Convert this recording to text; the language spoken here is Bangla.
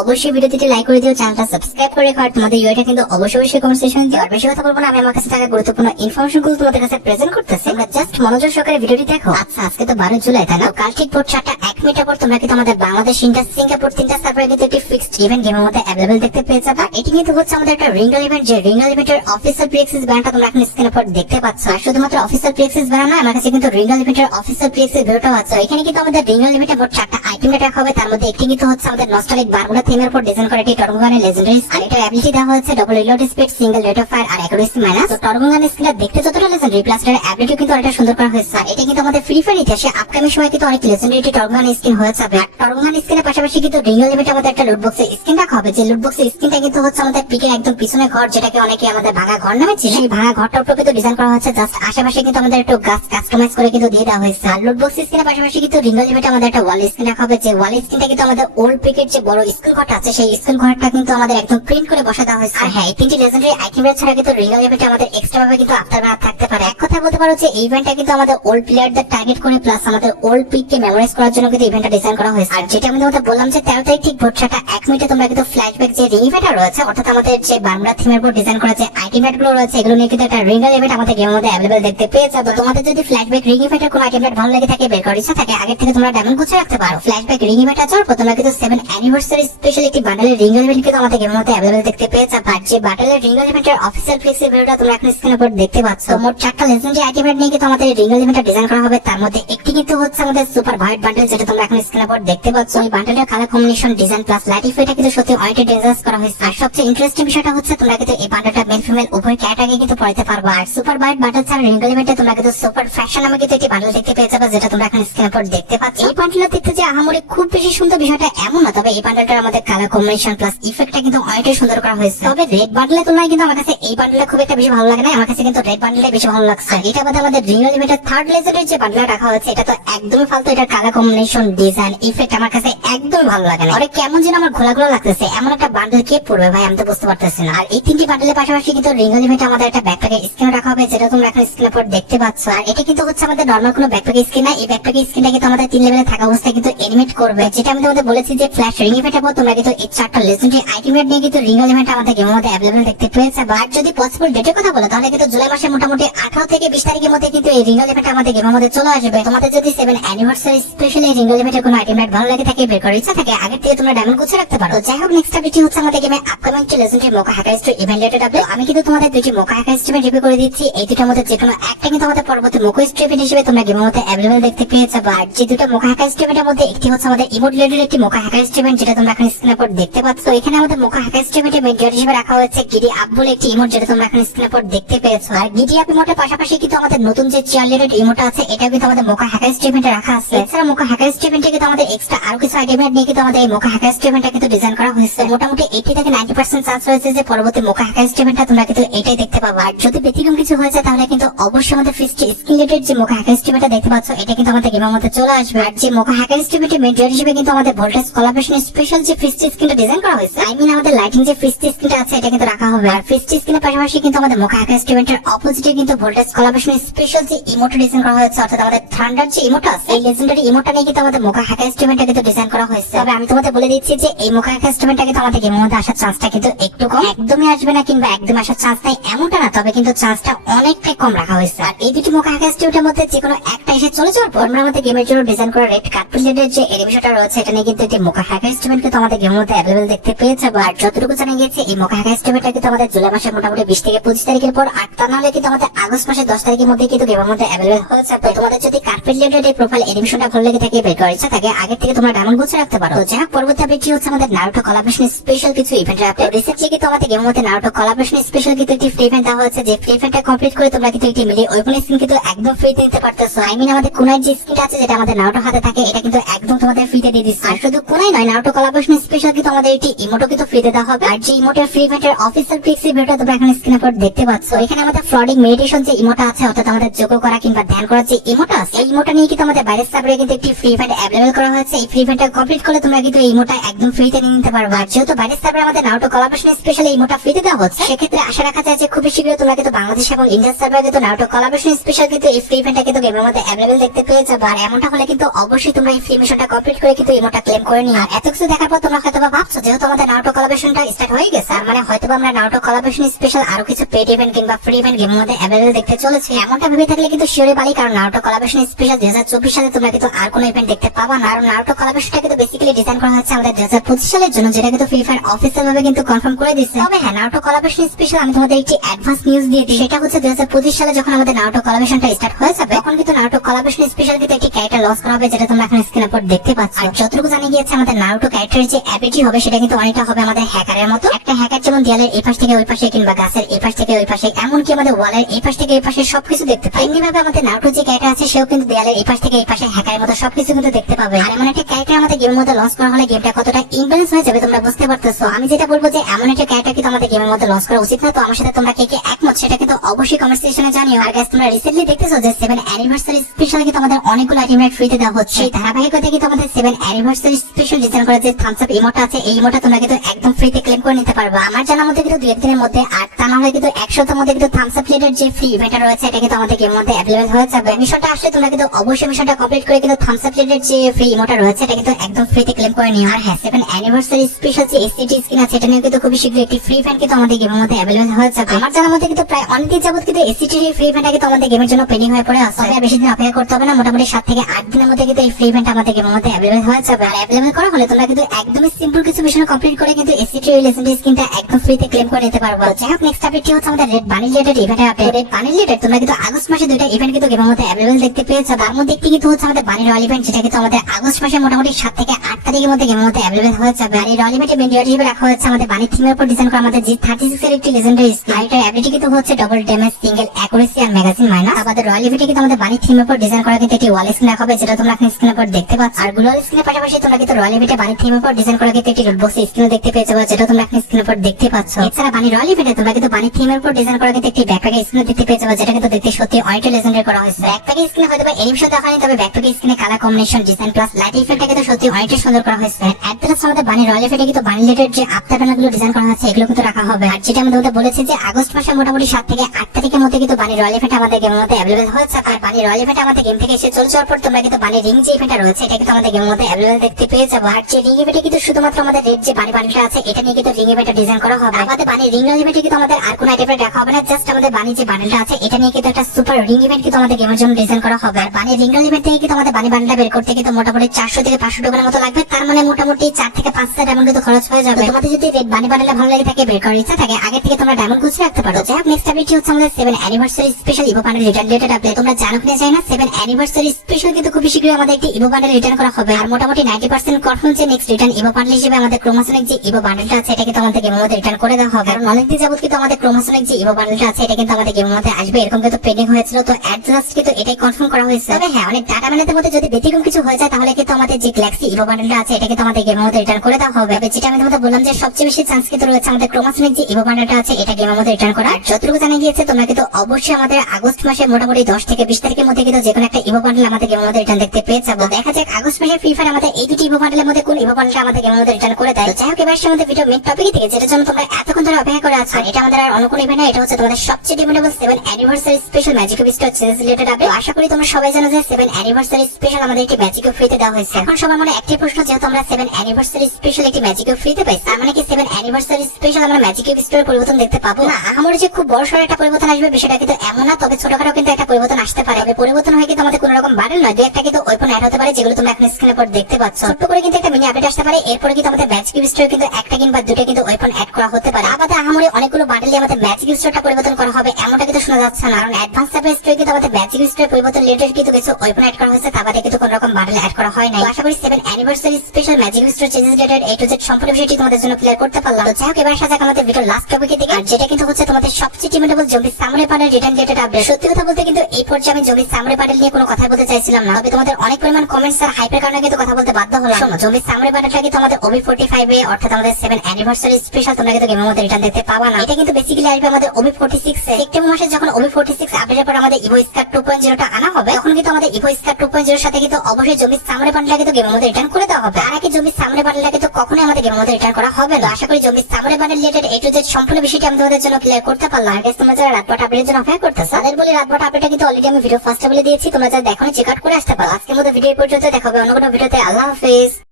অবশ্যই ভিডিওটিতে লাইক করে দিও, চ্যানেলটা সাবস্ক্রাইব করে রাখো। আর তোমাদের ইউআইটা কিন্তু অবশ্যই কমেন্ট সেকশনে দিও। আর বেশি কথা বলবো না, আমি আমার কাছে থাকা গুরুত্বপূর্ণ ইনফরমেশন গুলো তোমাদের কাছে প্রেজেন্ট করতেছি। তোমরা জাস্ট মনোযোগ সহকারে ভিডিওটি দেখো। আচ্ছা, আজকে তো 12 জুলাই, তাই না? কাল ঠিক ভোর 4:01 পর তোমরা কিন্তু আমাদের বাংলাদেশ, ইন্ডিয়া, সিঙ্গাপুর 3টা সার্ভারে কিন্তু একটি ফিক্সড ইভেন্ট গেমের মধ্যে अवेलेबल দেখতে পেয়ে যাবে। এটি কিন্তু হচ্ছে আমাদের একটা রিঙ্গল ইভেন্ট, যে রিঙ্গল ইভেন্টের অফিশিয়াল প্রিএক্সেস ব্যানারটা তোমরা এখন স্ক্রিনের উপর দেখতে পাচ্ছ। আর শুধুমাত্র অফিশিয়াল প্রিএক্সেস ব্যানার না, আমার কাছে কিন্তু রিঙ্গল ইভেন্টের অফিশিয়াল প্রিএক্সেস ভিডিওটাও আছে। এখানে কিন্তু আমাদের রিঙ্গল ইভেন্টে মোট 4টা আইটেম রাখা হবে। তার মধ্যে একটি কিন্তু হচ্ছে আমাদের নস্টালজিক বারমুডা থিমের উপর ডিজাইন করা একটি টর্বোগানের লেজেন্ডারি, আর এটা অ্যাবিলিটি দেওয়া হচ্ছে double reload speed, single rate of fire আর অ্যাকুরেসি মাইনাস। তো টর্বোগানের স্কিলটা দেখতে যতটা লেজেন্ডারি, প্লাস এর অ্যাবিলিটি কিন্তু অনেকটা সুন্দর করা হয়েছে। আর এটা কিন্তু আমাদের ফ্রি ফায়ার ইতিহাসে আপকামিং সময় কিন্তু অনেক লেজেন্ডারি টর্বোগান স্কিন হয়ে যাবে। আর টর্বোগান স্কিনের পাশাপাশি কিন্তু রিঙ্গল ইভেন্টে আমাদের একটা লুট বক্সে স্কিন রাখা হবে, যে লুট বক্সের স্কিনটা কিন্তু হচ্ছে আমাদের পিকের একদম পিছনে ঘর, যেটাকে অনেকে আমাদের ভাঙা ঘর নামে চিনে। সেই ভাঙা ঘরটার উপর কিন্তু ডিজাইন করা হচ্ছে, জাস্ট আশেপাশে কিন্তু আমাদের একটু গাছ কাস্টমাইজ করে কিন্তু দিয়ে দেওয়া হয়েছে। আর লুট বক্স স্কিনের পাশাপাশি কিন্তু রিঙ্গল ইভেন্টে আমাদের একটা ওয়াল স্কিন রাখা হবে, যে ওয়াল স্কিনটা কিন্তু আমাদের ওল্ড পিকের যে বড় স্কুল ঘরটা আছে, সেই স্কুল ঘরটা কিন্তু আমাদের একদম প্রিন্ট করে বসা দেওয়া হয়েছে। আর হ্যাঁ, এই তিনটি লেজেন্ডারি আইটেমের ছাড়া কিন্তু রিঙ্গল ইভেন্টে আমাদের এক্সট্রা ভাবে কিন্তু আফটার ব্যানার থাকতে পারে। এক কথা বলতে পারো যে এই ইভেন্টটা কিন্তু আমাদের ওল্ড প্লেয়ারদের টার্গেট করে, প্লাস আমাদের ওল্ড পিককে মেমোরাইজ করার জন্য কিন্তু ইভেন্টটা ডিজাইন করা হয়েছে। আর যেটা আমি তোমাদের বললাম যে 13 তারিখ ঠিক ভোর 4:01 তোমরা কিন্তু ফ্ল্যাশব্যাক যে রিং ইভেন্টটা রয়েছে, অর্থাৎ আমাদের যে বারমুডা থিমের উপর ডিজাইন করা যে আইটেম গুলো রয়েছে, এগুলো নিয়ে কিন্তু একটা রিঙ্গল ইভেন্ট আমাদের গেমের মধ্যে अवेलेबल দেখতে পেয়ে যাবে। তোমাদের যদি ফ্ল্যাশব্যাক রিং ইভেন্টের কোনো আইটেম ভালো লাগে থাকে, বের করার ইচ্ছা থাকে, আগে থেকে তোমরা ডায়মন্ড গুছিয়ে রাখতে পারো। ফ্ল্যাশব্যাক রিং ইভেন্ট আছে, তোমরা কিন্তু 7 অ্যানিভার্সারি স্পেশাল একটি বান্ডেলের রিঙ্গল ইভেন্ট কিন্তু আমাদের গেমের মধ্যে अवेलेबल দেখতে পেয়ে যাবে। আর যে বান্ডেলের রিঙ্গল ইভেন্টের অফিশিয়াল ফিক্স ভিডিওটা তোমরা এখন স্ক্রিনের উপর দেখতে পাচ্ছ। মোট 4টা লেজেন্ডারি আইটেম নিয়ে কিন্তু আমাদের রিঙ্গল ইভেন্টটা ডিজাইন করা হবে। তার মধ্যে একটি কিন্তু হচ্ছে আমাদের সুপার হোয়াইট বান্ডেল, যেটা তোমরা এখন স্ক্রিনের উপর দেখতে পাচ্ছ। এই বান্ডেলের colour combination, design plus light ইফেক্টটা কিন্তু সত্যি অনেক ডেঞ্জারাস করা হয়েছে। আর সবচেয়ে ইন্টারেস্টিং বিষয়টা হচ্ছে তোমরা কিন্তু এই বান্ডেলটা মেল ফিমেল উভয় ক্যাটাগরি কিন্তু পড়তে পারবে। আর সুপার হোয়াইট বান্ডেল ছাড়া রিঙ্গল ইভেন্টে তোমরা কিন্তু সুপার ফ্যাশন নামে কিন্তু একটি বান্ডেল দেখতে পেয়ে যাবে, যেটা তোমরা এখন স্ক্রিনের উপর দেখতে পাচ্ছ। এই বান্ডেলটা দেখতে যে আহামরি খুব বেশি সুন্দর বিষয়টা এমন না, তবে এই বান্ডেলটার আমাদের কালার কম্বিনেশন প্লাস ইফেক্টটা কিন্তু অনেকটাই সুন্দর করা হয়েছে। তবে রেড বান্ডেলের তুলনায় কিন্তু আমার কাছে এই বান্ডেলটা খুব একটা বেশি ভালো লাগে না, আমার কাছে কিন্তু রেড বান্ডেলটাই বেশি ভালো লাগছে। আর এটা বাদে আমাদের রিঙ্গল ইভেন্টের থার্ড লেজেন্ডারি যে বান্ডেল রাখা হয়েছে, এটা তো একদমই ফালতু। এটার কালার কম্বিনেশন, ডিজাইন, ইফেক্ট আমার কাছে একদম ভালো লাগে না। আরে কেমন যেন আমার ঘোলা ঘোলা লাগতেছে, এমন একটা বান্ডেল কে পড়বে ভাই, আমি তো বুঝতে পারতেছি না। আর এই তিনটি বান্ডেলের পাশাপাশি কিন্তু রিঙ্গল ইভেন্টে আমাদের একটা ব্যাকপ্যাকের স্কিন রাখা হবে, যেটা তোমরা এখন স্ক্রিনের উপর দেখতে পাচ্ছ। আর এটা কিন্তু হচ্ছে আমাদের নরমাল কোনো ব্যাকপ্যাকের স্কিন না, এই ব্যাকপ্যাকের স্কিনটা কিন্তু আমাদের 3 লেভেলে থাকা অবস্থায় কিন্তু এনিমেট করবে। যেটা আমি তোমাদের বলেছি যে ফ্ল্যাশ রিং ইভেন্টের পর তোমরা কিন্তু এই 4টা লেজেন্ডারি আইটেম নিয়ে কিন্তু রিঙ্গল ইভেন্ট আমাদের গেমের মধ্যে अवेलेबल দেখতে পেয়েছে। আর যদি পসিবল ডেটের কথা বলো, তাহলে কিন্তু জুলাই মাসের মোটামুটি 18 থেকে 20 তারিখের মধ্যে কিন্তু এই রিঙ্গল ইভেন্ট আমাদের গেমের মধ্যে চলে আসবে। তোমাদের যদি 7 অ্যানিভার্সারি স্পেশাল এই রিঙ্গল ইভেন্টের কোনো আইটেম ভালো লাগে থাকে, বের করার ইচ্ছা থাকে, আগে থেকে তোমরা ডায়মন্ড গুছিয়ে রাখতে পারো। যাই হোক, নেক্সট আপডেট হচ্ছে আমাদের গেমে আপকামিং লেজেন্ডারি মোকা হ্যাকারস্ট ইভেন্ট রিলেটেড আপডেট। আমি কিন্তু তোমাদের দুটি মোকা হ্যাকারস্ট ইভেন্ট রিভিউ করে দিচ্ছি। এই দুটোর মধ্যে যে কোনো একটা কিন্তু আমাদের পরবর্তী মোকা ইভেন্ট হিসেবে তোমরা গেমের মধ্যে अवेलेबल দেখতে পেয়েছো। আর যে দুটো মোকা হ্যাকারস্ট ইভেন্টের মধ্যে একটি হচ্ছে আমাদের ইমোট রিলেটেড একটি মোকা হ্যাকারস্ট ইভেন্ট, যেটা তোমরা এখন স্ক্রিনের উপর দেখতে পাচ্ছ। এখানে আমাদের মোকা হ্যাকারস্ট ইভেন্টের মেইন ডিওর হিসেবে রাখা হয়েছে গিডি আপ বলে একটি ইমোট, যেটা তোমরা এখন স্ক্রিনের উপর দেখতে পেয়েছো। আর গিডি আপ ইমোটের পাশাপাশি কিন্তু আমাদের নতুন যে চিয়ারলিডার ইমোট আছে, এটা কিন্তু আমাদের মোকা হ্যাকারস্ট ইভেন্টে রাখা আছে। এছাড়া মোকা হ্যাকারস্ট ইভেন্টে কিন্তু আমাদের এক্সট্রা আরো কিছু আইটেম নিয়ে কিন্তু আমাদের এই মোকা হ্যাকারস্ট ইভেন্টটা কিন্তু ডিজাইন করা হয়েছে। মোটামুটি 80 থেকে 90% চান্স রয়েছে যে পরবর্তী মোকা হ্যাকারস্ট ইভেন্টটা তোমরা কিন্তু এটাই দেখতে পাবে। আর যদি ব্যতিক্রম কিছু হয়েছে, তাহলে কিন্তু অবশ্যই আমাদের ফিস্ট স্কিন রিলেটেড যে মোকা হ্যাকারস্ট ইভেন্টটা দেখতে পাচ্ছ, এটা কিন্তু আমাদের গেমের মধ্যে চলে আসবে। আর যে মোকা হ্যাকারস্ট ইভেন্টের মেইন ডিওর হিসেবে কিন্তু আমাদের ভোল্টেজ কোলাবরেশন স্পেশাল যে ফিস্ট স্কিনটা ডিজাইন করা হয়েছে, আই মিন আমাদের লাইটিং যে ফিস্ট স্কিনটা আছে, এটা কিন্তু রাখা হবে। আর ফিস্ট স্কিনের পাশাপাশি কিন্তু আমাদের মোকা হ্যাকারস্ট ইভেন্টের অপোজিটে কিন্তু ভোল্টেজ কোলাবরেশন স্পেশাল যে ইমোট ডিজাইন করা হয়েছে, অর্থাৎ আমাদের থান্ডার যে ইমোট আছে, এই লেজেন্ডারি ইমোটটা নিয়ে কিন্তু আমাদের মোকা হ্যাকারস্ট ইভেন্টটা কিন্তু ডিজাইন করা হয়েছে। তবে আমি তোমাদের বলে দিচ্ছি যে এই মোকা হ্যাকারস্ট ইভেন্টটা কিন্তু আমাদের গেমের মধ্যে আসার চান্সটা কিন্তু একটু কম, একদমই আসবে না কিংবা একদম আসার চান্স নাই এমনটা না, তবে কিন্তু চান্সটা অনেকটাই কম রাখা হয়েছে। আর এই দুটি মোকা হ্যাকারস্ট ইভেন্টের মধ্যে যে কোনো একটা এসে চলে যাওয়ার পর আমরা আমাদের গেমের জন্য ডিজাইন করা রেড কার্পেটের যে এনিমেশনটা রয়েছে, এটা নিয়ে কিন্তু একটি মোকা হ্যাকারস্ট ইভেন্ট কিন্তু আমাদের গেমের মধ্যে अवेलेबल দেখতে পেয়েছে। আর যতটুকু জানা গিয়েছে, এই মোকা হ্যাকারস্ট ইভেন্টটা কিন্তু আমাদের জুলাই মাসের মোটামুটি 20 থেকে 25 তারিখের পর, আর তা নাহলে কিন্তু আমাদের আগস্ট মাসের 10 তারিখের মধ্যে কিন্তু গেমের মধ্যে अवेलेबल হয়েছে। তো তোমাদের যদি কার্পেট রিলেটেড এই প্রোফাইল এনিমেশনটা ভালো লেগে থাকে, বের করার ইচ্ছা থাকে, আগে থেকে তোমরা ডায়মন্ড গুছিয়ে রাখতে পারো। তো যাই হোক, পরবর্তী আপডেটটি হচ্ছে আমাদের নারুটো কোলাবরেশন স্পেশাল কিছু ইভেন্টের আপডেট। রিসেন্টলি কিন্তু আমাদের গেমের মধ্যে নারুটো কোলাবরেশন স্পেশাল কিন্তু একটি ফ্রি ইভেন্ট দেওয়া হয়েছে, যে ফ্রি ইভেন্টটা কমপ্লিট করে তোমরা কিন্তু একটি মিলি ওয়েপন স্কিন কিন্তু একদম ফ্রিতে নিতে পারতেছো। আই মিন আমাদের কুনাই যে স্কিনটা আছে, যেটা আমাদের নারুটো হাতে থাকে, এটা কিন্তু একদম তোমাদের ফ্রিতে দিয়ে দিচ্ছে। আর শুধু কুনাই নয়, নারুটো কোলাবরেশন স্পেশাল কিন্তু আমাদের একটি ইমোটও কিন্তু ফ্রিতে দেওয়া হবে। আর যে ইমোটের ফ্রি ইভেন্টের অফিসিয়াল পিক্সি ভিডিওটা তোমরা এখন স্ক্রিনের উপর দেখতে পাচ্ছ। এখানে আমাদের ফ্লডিং মেডিটেশন যে ইমোটা আছে, অর্থাৎ আমাদের যোগ করা কিংবা ধ্যান করার যে ইমোটা আছে, এই ইমোটা নিয়ে কিন্তু আমাদের বাইরের সার্ভারে কিন্তু একটি ফ্রি ইভেন্ট अवेलेबल করা হয়েছে। এই ফ্রি ইভেন্টটা কমপ্লিট করলে তোমরা কিন্তু এই ইমোটা একদম ফ্রিতে নিয়ে নিতে পারবে। আর যেহেতু বাইরের সার্ভারে আমাদের নারুটো কোলাবরেশন স্পেশাল এই ইমোটা ফ্রিতে দেওয়া হচ্ছে, সেক্ষেত্রে আশা রাখা যায় যে খুবই শীঘ্রই তোমরা কিন্তু বাংলাদেশ এবং ইন্ডিয়ান সার্ভারে কিন্তু নারুটো কোলাবরেশন স্পেশাল কিন্তু এই ফ্রি ইভেন্টটা কিন্তু গেমের মধ্যে अवेलेबल দেখতে পেয়ে যাবে। আর এমনটা হলে কিন্তু অবশ্যই তোমরা এই ফ্রি মিশনটা কমপ্লিট করে কিন্তু ইমোটা ক্লেম করে নিও। আর এত কিছু দেখার পর তোমরা হয়তোবা ভাবছো যেহেতু আমাদের নারুটো কোলাবরেশনটা স্টার্ট হয়ে গেছে আর মানে হয়তোবা আমরা নারুটো কোলাবরেশন স্পেশাল আরো কিছু পেড ইভেন্ট কিংবা ফ্রি ইভেন্ট গেমের মধ্যে অ্যাভেলেবল দেখতে চলেছে। এমনটা ভেবে থাকলে কিন্তু শিওরে পারি, কারণ নারুটো কোলাবরেশন স্পেশাল 2024 সালে তোমরা কিন্তু আর কোনো ইভেন্ট দেখতে পাবা না। আর নারুটো কোলাবরেশনটা কিন্তু বেসিক্যালি ডিজাইন করা হচ্ছে আমাদের 2025 সালের জন্য, যেটা কিন্তু ফ্রি ফায়ার অফিসিয়াল ভাবে কিন্তু কনফার্ম করে দিয়েছে। তবে হ্যাঁ, নারুটো কোলাবরেশন স্পেশাল আমি তোমাদের একটি অ্যাডভান্স নিউজ দিয়ে দিই। সেটা হচ্ছে 2025 সালে যখন আমাদের নারুটো কোলাবরেশনটা স্টার্ট হয়ে যাবে তখন কিন্তু নারুটো কোলাবরেশন স্পেশাল কিন্তু একটি ক্যারেক্টার লঞ্চ করা হবে, যেটা তোমরা এখন স্ক্রিনের উপর দেখতে পাচ্ছ। আর যতটুকু জানা গিয়েছে আমাদের নারুটো ক্যারেক্টারের যে অ্যাবিলিটি হবে সেটা কিন্তু অনেকটা হবে আমাদের হ্যাকারের মতো। একটা হ্যাকার যেমন দেয়ালের এই পাশ থেকে ওই পাশে কিংবা গাছের এই পাশ থেকে ওই পাশে এমনকি আমাদের ওয়ালের এই পাশ থেকে এই পাশে সবকিছু দেখতে পায়। এমনি ভাবে আমাদের নারুটো যে ক্যারেক্টার আছে সেও কিন্তু দেয়ালের এই পাশ থেকে এই পাশে হ্যাকারের মতো সবকিছু কিন্তু দেখতে পাবে। আর এমন একটা ক্যারেক্টার আমাদের গেমের মধ্যে লঞ্চ করা হলে গেমটা কতটা ইমব্যালেন্স হয়ে যাবে তোমরা বুঝতে পারতেছো। আমি যেটা বলবো যে এমন একটা ক্যারেক্টার কিন্তু আমাদের গেমের মধ্যে লঞ্চ করা উচিত না। তো আমার সাথে তোমরা কে কে একমত সেটা কিন্তু অবশ্যই কমেন্ট সেকশনে জানিও। আর গাইস, তোমরা রিসেন্টলি দেখতেছো যে 7 অ্যানিভার্সারি স্পেশাল কিন্তু আমাদের অনেকগুলো আইটেম ফ্রিতে দেওয়া হচ্ছে। এই ধারাবাহিকতা কিন্তু আমাদের 7 অ্যানিভার্সারি স্পেশাল ডিজাইন করা যে থামস আপ ইমোটা আছে এই ইমোটা তোমরা কিন্তু একদম ফ্রিতে ক্লেম করে নিতে পারবে। আমার জানার মধ্যে কিন্তু 2 দিনের মধ্যে আর তা না হলে কিন্তু 1 সপ্তাহের মধ্যে কিন্তু থামস আপ রিলেটেড যে ফ্রি ইভেন্টটা রয়েছে এটা কিন্তু আমাদের গেমের মধ্যে अवेलेबल হয়ে যাবে। মিশনটা আসলে তোমরা কিন্তু অবশ্যই মিশনটা কমপ্লিট করে কিন্তু থামস আপ রিলেটেড যে ফ্রি ইমোটা রয়েছে এটা কিন্তু একদম ফ্রিতে ক্লেম করে নিও। আর হ্যাঁ, 7 অ্যানিভার্সারি স্পেশাল যে এসসিটি স্কিন আছে এটা নিয়ে কিন্তু খুবই শীঘ্রই একটি ফ্রি ইভেন্ট কিন্তু আমাদের গেমের মধ্যে अवेलेबल হয়ে যাবে। আমার জানার মধ্যে কিন্তু প্রায় অনেকদিন যাবত কিন্তু এসসিটি এই ফ্রি ইভেন্টটা কিন্তু আমাদের গেমের জন্য পেন্ডিং হয়ে পড়ে আছে। আর বেশি দিন অপেক্ষা করতে হবে না, মোটামুটি 7 থেকে 8 দিনের মধ্যে কিন্তু এই ফ্রি ইভেন্ট আমাদের গেমের মধ্যে अवेलेबल হয়ে যাবে। আর अवेलेबल করা হলে তোমরা কিন্তু একদমই সিম্পল কিছু মিশন কমপ্লিট করে কিন্তু এসসিটি লেজেন্ডারি স্কিনটা একদম ফ্রিতে ক্লেম করে নিতে পারবে। যাই হোক, নেক্সট আপডেটটি হচ্ছে আমাদের রেড বানি রিলেটেড ইভেন্টের আপডেট। রেড বানি রিলেটেড তোমরা কিন্তু আগস্ট মাসে দুইটা ইভেন্ট কিন্তু গেমের মধ্যে अवेलेबल দেখতে পেয়েছো। তার মধ্যে একটি কিন্তু হচ্ছে আমাদের বানি রয়্যাল ইভেন্ট, যেটা কিন্তু আমাদের আগস্ট মাসে মোটামুটি 7 থেকে 8 তারিখের মধ্যে গেমের মধ্যে अवेलेबल হয়ে যাবে। আর এই রয়্যাল ইভেন্টে মেইন রিওয়ার্ড হিসেবে রাখা হচ্ছে আমাদের বানি থিমের উপর ডিজাইন করা আমাদের G36 এর একটি লেজেন্ডারি স্কিন। আর এটার অ্যাবিলিটি কিন্তু হচ্ছে ডাবল ড্যামেজ, সিঙ্গেল অ্যাকুরেসি আর ম্যাগাজিন মাইনাস। আমাদের রয়্যাল ইভেন্টে কিন্তু আমাদের বানি থিমের উপর ডিজাইন করা কিন্তু একটি ওয়াল স্ক্রিন রাখা হবে, যেটা তোমরা এখন স্ক্রিনের উপর দেখতে পাচ্ছ। আর গ্লোবাল স্ক্রিনের পাশাপাশি তোমরা কিন্তু রয়্যাল ইভেন্টে বানি থিমের উপর ডিজাইন করা কিন্তু একটি লুট বক্স স্ক্রিনও দেখতে পেয়েছো, যেটা তোমরা এখন স্ক্রিনের উপর দেখতে পাচ্ছ। এছাড়া বানি রয়্যাল ইভেন্টে তোমরা কিন্তু বানি থিমের উপর ডিজাইন করা কিন্তু একটি ব্যাকপ্যাকের স্ক্রিনও দেখতে পেয়েছো, যেটা কিন্তু দেখতে সত্যি অনেকটা লেজেন্ডারি করা হয়েছে। ব্যাকপ্যাকের স্ক্রিনে হয়তো এনিমেশন দেখা হয়নি, তবে ব্যাকপ্যাকের স্ক্রিনে colour combination, design plus light ইফেক্টটা কিন্তু সত্যি অনেকটা সুন্দর করা হয়েছে। অ্যাড্রেস আমাদের বানি রয়্যাল ইভেন্টে কিন্তু বানি রিলেটেড যে আফটার প্যানেলগুলো ডিজাইন করা হয়েছে এগুলো কিন্তু রাখা হবে। আর যেটা আমি তোমাদের বলেছি যে আগস্ট মাসে মোটামুটি 7 থেকে 8 তারিখের মধ্যে কিন্তু বানি রয়্যাল ইভেন্ট আমাদের গেমের মধ্যে अवेलेबल হয়ে যাবে। আর বানি রয়্যাল ইভেন্ট আমাদের গেম থেকে এসে চলে যাওয়ার পর তোমরা কিন্তু বানি রিং যে ইভেন্টটা রয়েছে এটা কিন্তু আমাদের গেমের মধ্যে अवेलेबल দেখতে পেয়ে যাবে। আর যে রিং ইভেন্টে কিন্তু শুধুমাত্র আমাদের রেড যে বানি বান্ডেলটা আছে এটা নিয়ে কিন্তু রিং ইভেন্টটা ডিজাইন করা হবে। আমাদের বানি রিং রয়্যাল ইভেন্টে কিন্তু আমাদের আর কোনো আইটেম রাখা হবে না, জাস্ট আমাদের বানি যে বান্ডেলটা আছে এটা নিয়ে কিন্তু একটা সুপার রিং ইভেন্ট কিন্তু আমাদের গেমের জন্য ডিজাইন করা হবে। আর বানি রিং রয়্যাল ইভেন্ট থেকে কিন্তু আমাদের বানি বান্ডেলটা বের করতে কিন্তু মোটামুটি 400 থেকে 500 টাকার মতো লাগবে। তার মানে মোটামুটি 4 থেকে 5 হাজার ডায়মন্ড কিন্তু খরচ হয়ে যাবে। তোমাদের যদি রেড বানি বান্ডেলটা ভালো লাগে থাকে বের করার ইচ্ছা থাকে আগে থেকে তোমরা ডায়মন্ড গুছিয়ে রাখতে পারো। যাই হোক, নেক্সট আপডেট হচ্ছে আমাদের 7 anniversary special evo bundle return update. তোমরা জানো কিনা জানি না, 7 অ্যানিভার্সারি স্পেশাল কিন্তু খুব শীঘ্রই আমাদের একটি ইভো বান্ডেল রিটার্ন করা হবে। আর মোটামুটি 90% কনফার্ম যে নেক্সট রিটার্ন ইভো বান্ডেল হিসেবে আমাদের ক্রোমাসনিক যে ইভো বান্ডেলটা আছে এটা কিন্তু আমাদের গেমের মধ্যে রিটার্ন করে দেওয়া হবে। কারণ অনেকদিন যাবত কিন্তু আমাদের ক্রোমাসনিক যে ইভো বান্ডেলটা আছে এটা কিন্তু আমাদের গেমের মধ্যে আসবে এরকম কিন্তু পেন্ডিং হয়েছিল, তো এট লাস্ট কিন্তু এটাই কনফার্ম করা হয়েছে। তবে হ্যাঁ, অনেক ডাটা ম্যানেজের মধ্যে যদি ব্যতিক্রম কিছু হয়ে যায় তাহলে কিন্তু আমাদের যে গ্যালাক্সি ইভো বান্ডেলটা আছে এটা কিন্তু আমাদের গেমের মধ্যে রিটার্ন করে দেওয়া হবে। যেটা আমি তোমাদের বললাম যে সবচেয়ে বেশি চান্স কিন্তু রয়েছে আমাদের ক্রোমাসনিক যে ইভো বান্ডেলটা আছে এটা গেমের মধ্যে রিটার্ন করা। যতটুকু জানা গিয়েছে তোমরা কিন্তু অবশ্যই আমাদের আগস্ট মাসে মোটামুটি 10 থেকে 20 তারিখের মধ্যে কিন্তু যেকোনো একটা ইভো বান্ডেল আমাদের গেমের মধ্যে রিটার্ন দেখতে পেয়ে যাবো। দেখা যাক আগস্ট মাসে ফ্রি ফায়ার আমাদের এই দুটি ইভো বান্ডেলের মধ্যে কোন ইভো বান্ডেলটা আমাদের গেমের মধ্যে রিটার্ন করে দেয়। যাই হোক, এবার আমাদের ভিডিও মেইন টপিক থেকে যেটার জন্য তোমরা এতক্ষণ ধরে অপেক্ষা করে আছো, এটা আমাদের আর অন্য কোনো ইভেন্ট না, এটা হচ্ছে তোমাদের সবচেয়ে demandable 7 anniversary special magic of star change related update. আশা করি তোমরা সবাই জানো যে 7 অ্যানিভার্সারি স্পেশাল আমাদের একটি ম্যাজিক অফ ফ্রিতে দেওয়া হয়েছে। এখন সবার মনে একটি প্রশ্ন, যেহেতু আমরা 7 অ্যানিভার্সারি স্পেশাল একটি ম্যাজিক অফ ফ্রিতে পাইছি, তার মানে কি 7 অ্যানিভার্সারি স্পেশাল আমরা ম্যাজিক অফ স্টোরের পরিবর্তন দেখতে পাবো? না, আমার যে খুব বড় সড় একটা পরিবর্তন আসবে বিষয়টা কিন্তু এমন না, তবে ছোটখাটো কিন্তু একটা পরিবর্তন আসতে পারে। তবে পরিবর্তন হয়ে কিন্তু আমাদের কোনো রকম বাড়ল নয়, দুই একটা কিন্তু ওয়েপন অ্যাড হতে পারে, যেগুলো তোমরা এখন স্ক্রিনের উপর দেখতে পাচ্ছ। ছোট্ট করে কিন্তু একটা মিনি আপডেট আসতে পারে। এরপরে কিন্তু আমাদের ম্যাজিক অফ স্টোরে কিন্তু একটা কিংবা দুটো কিন্তু ওয়েপন অ্যাড করা হতে পারে। আমাদের আহামরি অনেকগুলো বান্ডেল দিয়ে আমাদের ম্যাজিক অফ স্টোরটা পরিবর্তন করা হবে এমনটা কিন্তু শোনা যাচ্ছে না, কারণ অ্যাডভান্স সাপ্লাই স্টোরে কিন্তু আমাদের ম্যাজিক অফ স্টোরের পরিবর্তন রিলেটেড কিন্তু কিছু ওয়েপন অ্যাড করা হয়েছে, তারপরে কিন্তু কোনো রকম বান্ডেল অ্যাড করা হয় নাই। আশা করি 7 anniversary special magic of store changes related A to Z সম্পূর্ণ বিষয়টি তোমাদের জন্য ক্লিয়ার করতে পারলাম। তো যাই হোক, এবার আসা যাক আমাদের ভিডিওর লাস্ট টপিকে দিকে, আর যেটা কিন্তু হচ্ছে তোমাদের সবচেয়ে demandable zombie samurai bundle return related update. সত্যি কথা বলতে কিন্তু এই পর্যায়ে আমি জম্বি সামুরাই বান্ডেল নিয়ে কোনো কথা বলতে চাইছিলাম না, তবে তোমাদের অনেক পরিমাণ কমেন্টস আর হাইপের কারণে কিন্তু কথা বলতে বাধ্য হলাম। শোনো, জম্বি সামুরাই বান্ডেলটা কিন্তু আমাদের OB45 এ, অর্থাৎ আমাদের 7 অ্যানিভার্সারি স্পেশাল তোমরা কিন্তু গেমের মধ্যে রিটার্ন দেখতে পাবা না। এটা কিন্তু বেসিক্যালি আসবে আমাদের OB46 এ। সেপ্টেম্বর মাসে যখন OB46 আপডেটের পর আমাদের ইভো স্কার 2.0 টা আনা হবে, তখন কিন্তু আমাদের ইভো স্কার 2.0 এর সাথে কিন্তু অবশ্যই জম্বি সামুরাই বান্ডেলটা কিন্তু গেমের মধ্যে রিটার্ন করে দেওয়া হবে। আর আগে জম্বি সামুরাই বান্ডেলটা কিন্তু কখনোই আমাদের গেমের মধ্যে রিটার্ন করা হবে না। আশা করি zombie samurai bundle related A to Z সম্পূর্ণ বিষয়টি আমি তোমাদের জন্য ক্লিয়ার করতে পারলাম। আর গাইস, তোমরা যারা রাতভর আপডেটের জন্য অপেক্ষা করতেছো তাদের বলি রাতভর আপডেটটা কিন্তু অলরেডি আমি ভিডিও ফার্স্টে বলে দিয়েছি, তোমরা যারা দেখোনি চেক আউট করে আসতে পারো। আজকের মতো ভিডিও পর্যন্ত দেখা হবে অন্য কোনো ভিডিওতে। আল্লাহ হাফেজ।